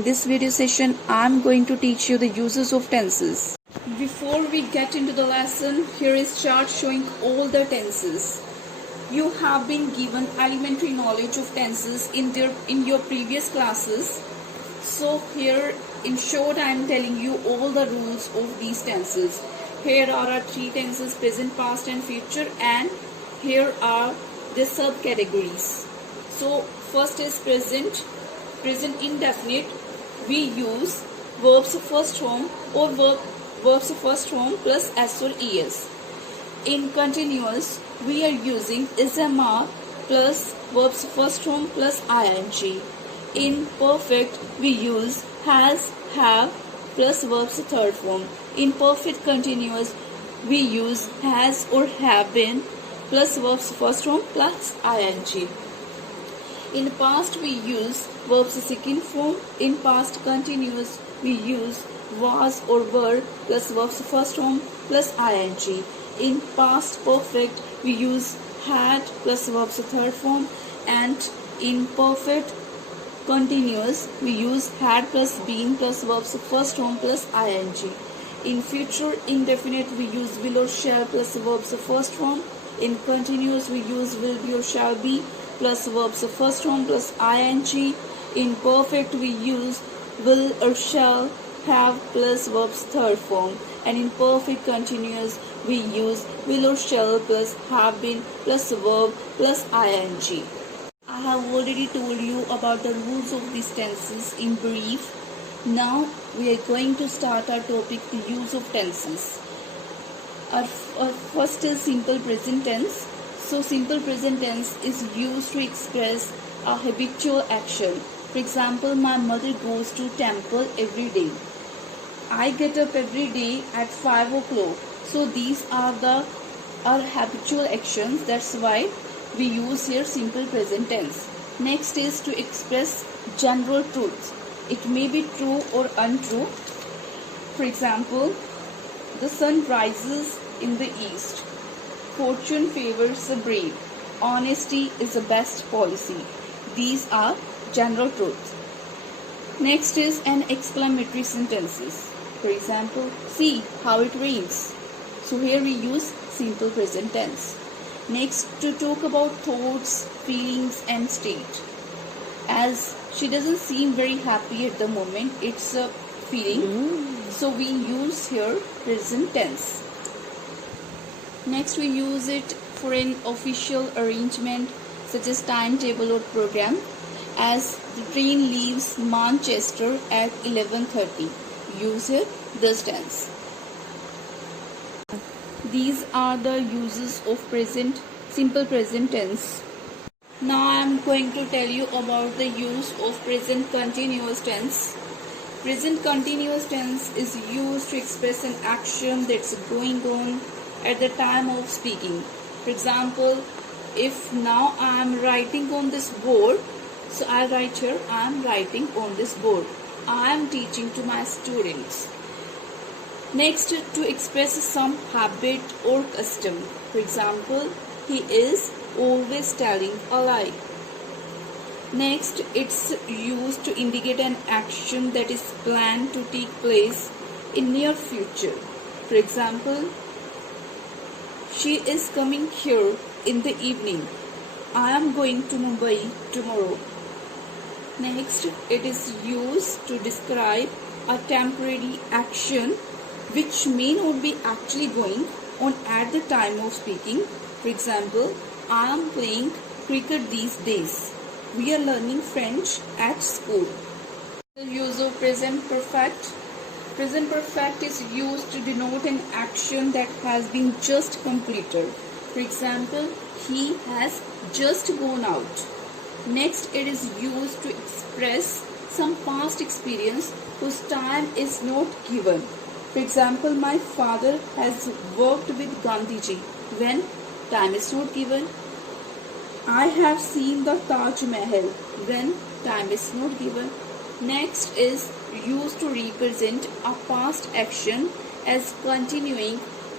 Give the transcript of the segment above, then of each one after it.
In this video session, I'm going to teach you the uses of tenses. Before we get into the lesson, here is chart showing all the tenses. You have been given elementary knowledge of tenses in your previous classes. So here in short I am telling you all the rules of these tenses. Here are our three tenses: present, past and future, and here are the subcategories. So first is present. Present indefinite, we use verbs of first form or verbs of first form plus s or es. In continuous, we are using is, am, are plus verbs of first form plus ing. In perfect, we use has, have plus verbs of third form. In perfect continuous, we use has or have been plus verbs of first form plus ing. In past, we use verbs of second form. In past continuous, we use was or were plus verbs of first form plus ing. In past perfect, we use had plus verbs of third form, and in perfect continuous, we use had plus been plus verbs of first form plus ing. In future indefinite, we use will or shall plus verbs of first form. In continuous, we use will be or shall be plus verbs of first form plus ing. In perfect, we use will or shall have plus verbs third form, and in perfect continuous, we use will or shall plus have been plus verb plus ing. I have already told you about the rules of these tenses in brief. Now we are going to start our topic, the use of tenses. Our first is simple present tense. So simple present tense is used to express a habitual action. For example, my mother goes to temple every day. I get up every day at 5 o'clock. So these are our habitual actions. That's why we use here simple present tense. Next is to express general truths. It may be true or untrue. For example, the sun rises in the east. Fortune favors the brave. Honesty is the best policy. These are general truths. Next is an exclamatory sentences. For example, see how it rains. So here we use simple present tense. Next, to talk about thoughts, feelings and state. As she doesn't seem very happy at the moment, it's a feeling. So we use here present tense. Next, we use it for an official arrangement such as timetable or program, as the train leaves Manchester at 11:30. Use here this tense. These are the uses of simple present tense. Now I am going to tell you about the use of present continuous tense. Present continuous tense is used to express an action that's going on at the time of speaking. For example, if now I am writing on this board, so I write here I am writing on this board. I am teaching to my students. Next, to express some habit or custom. For example, he is always telling a lie. Next, it's used to indicate an action that is planned to take place in near future. For example, she is coming here in the evening. I am going to Mumbai tomorrow. Next, it is used to describe a temporary action which may not be actually going on at the time of speaking. For example, I am playing cricket these days. We are learning French at school. The use of present perfect. Present perfect is used to denote an action that has been just completed. For example, he has just gone out. Next, it is used to express some past experience whose time is not given. For example, my father has worked with Gandhiji when time is not given. I have seen the Taj Mahal when time is not given. Next is used to represent a past action as continuing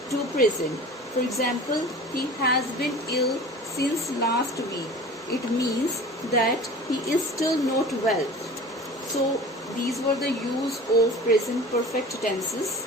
to present. For example, he has been ill since last week. It means that he is still not well. So These were the use of present perfect tenses.